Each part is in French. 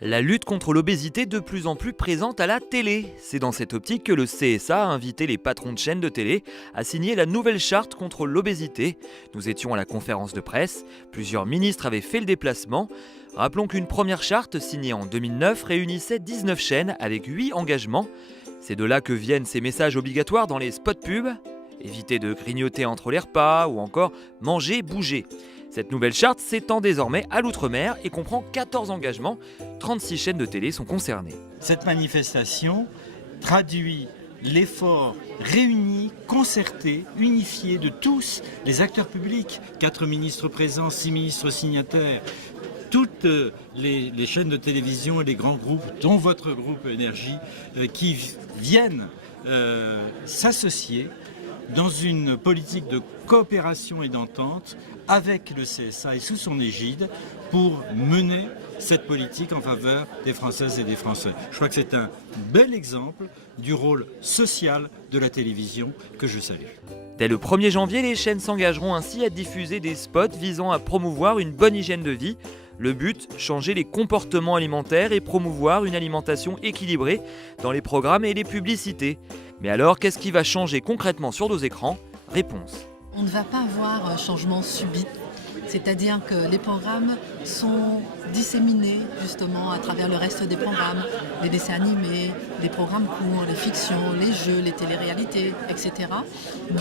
La lutte contre l'obésité de plus en plus présente à la télé. C'est dans cette optique que le CSA a invité les patrons de chaînes de télé à signer la nouvelle charte contre l'obésité. Nous étions à la conférence de presse, plusieurs ministres avaient fait le déplacement. Rappelons qu'une première charte signée en 2009 réunissait 19 chaînes avec 8 engagements. C'est de là que viennent ces messages obligatoires dans les spots pubs. Éviter de grignoter entre les repas ou encore manger, bouger. Cette nouvelle charte s'étend désormais à l'outre-mer et comprend 14 engagements. 36 chaînes de télé sont concernées. Cette manifestation traduit l'effort réuni, concerté, unifié de tous les acteurs publics. 4 ministres présents, 6 ministres signataires. Toutes les chaînes de télévision et les grands groupes, dont votre groupe Énergie, qui viennent s'associer dans une politique de coopération et d'entente avec le CSA et sous son égide pour mener cette politique en faveur des Françaises et des Français. Je crois que c'est un bel exemple du rôle social de la télévision que je salue. Dès le 1er janvier, les chaînes s'engageront ainsi à diffuser des spots visant à promouvoir une bonne hygiène de vie. Le but, changer les comportements alimentaires et promouvoir une alimentation équilibrée dans les programmes et les publicités. Mais alors, qu'est-ce qui va changer concrètement sur nos écrans ? Réponse. On ne va pas avoir un changement subit, c'est-à-dire que les programmes sont disséminés justement à travers le reste des programmes, les dessins animés, les programmes courts, les fictions, les jeux, les téléréalités, etc.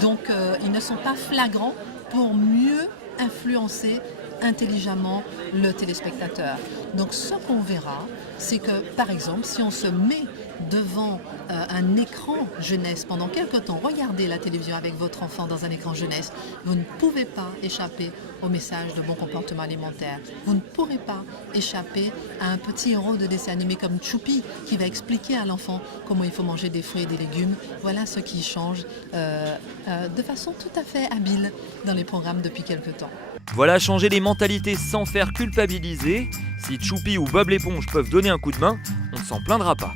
Donc ils ne sont pas flagrants pour mieux influencer intelligemment le téléspectateur. Donc ce qu'on verra, c'est que par exemple, si on se met devant un écran jeunesse pendant quelque temps, regardez la télévision avec votre enfant dans un écran jeunesse, vous ne pouvez pas échapper au message de bon comportement alimentaire. Vous ne pourrez pas échapper à un petit héros de dessin animé comme Choupi qui va expliquer à l'enfant comment il faut manger des fruits et des légumes. Voilà ce qui change de façon tout à fait habile dans les programmes depuis quelque temps. Voilà, changer les mentalités sans faire culpabiliser. Si Choupi ou Bob l'éponge peuvent donner un coup de main, on ne s'en plaindra pas.